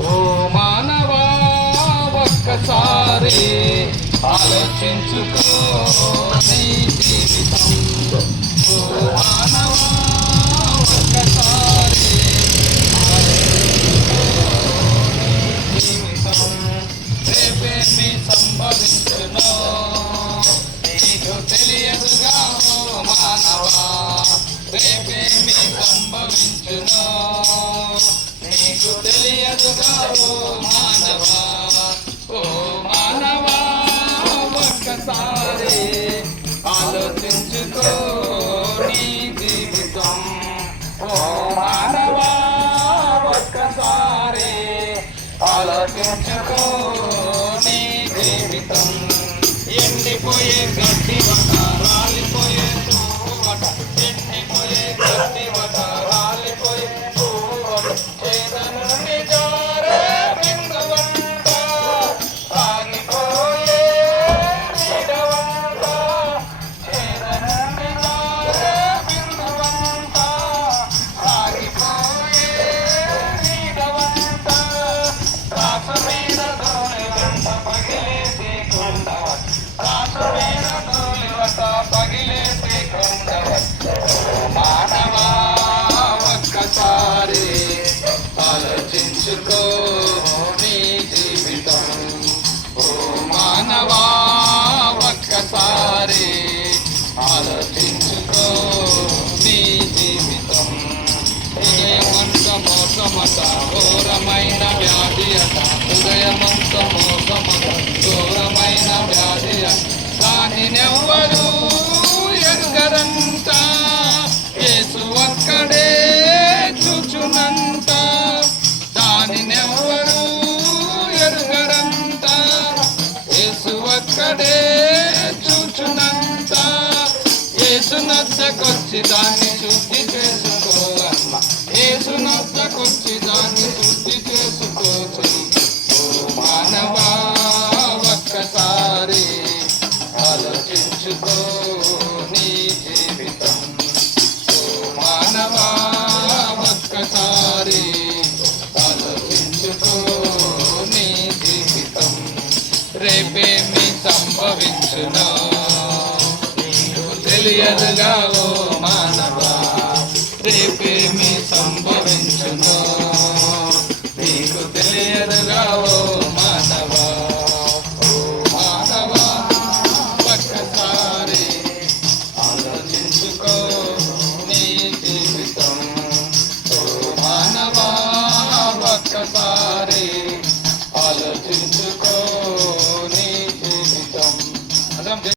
ఓ మానవా ఒక్కసారి ఆలోచించుకో నీ జీవితం. ఓ మానవా ఒక్కసారి జీవితం. రేపేమి సంభవించునో నీకు తెలియదుగా ఓ మానవా. రేపేమి సంభవించునో నీకు తెలియదుగా ఓ మానవా. ఓ మానవా ఒక్కసారి ఆలోచించుకో నీ జీవితం. ఓ మానవా ఒక్కసారి ఆలోచించుకో నీ జీవితం. ఎండిపోయే గడ్డి వట రాలిపోయే పువ్వట, ఎండిపోయే గడ్డి వట రాలిపోయే పువ్వట, చేద నుండి జారే బిందువంట, ఆగిపోయే నీడవంట, చేద నుండి జారే బిందువంట, ఆగిపోయే నీడవంట, రాస మీద దోణి వంట పగిలేసి కొండవట, రాస మీద దోణి వట పగిలేసి కొండవట. మానవా ఒక్కసారి ఆలోచించుకో నీ జీవితం. ఓ మానవా ఒక్కసారి ఆలోచించుకో నీ జీవితం. హృదయమంత మోసమట ఘోరమైన వ్యాధి అట, హృదయమంత మోసమట ఘోరమైన వ్యాధి అట, దానినెవ్వరూ ఎరుగరంట, యేసు ఒక్కడే చూచునంట, దానినెవ్వరూ ఎరుగరంట, యేసు ఒక్కడే చూచునంట. యేసు నొద్దకొచ్చి దాన్ని శుద్ధి చేసుకోవమ్మ, యేసు నొద్దకొచ్చి దాన్ని శుద్ధి చేసుకోవచ్చు. ఓ మానవా ఒక్కసారి ఆలోచించుకో నీ జీవితం. ఓ మానవా ఒక్కసారి ఆలోచించుకో నీ జీవితం. రేపేమి సంభవించునో నీకు తెలియదుగా ఓ మానవా. రేపేమి సంభవించునో నీకు తెలియదుగా ఓ మానవా. ఓ మానవా ఒక్కసారి ఆలోచించుకో నీ జీవితం. ఓ మానవా ఒక్కసారి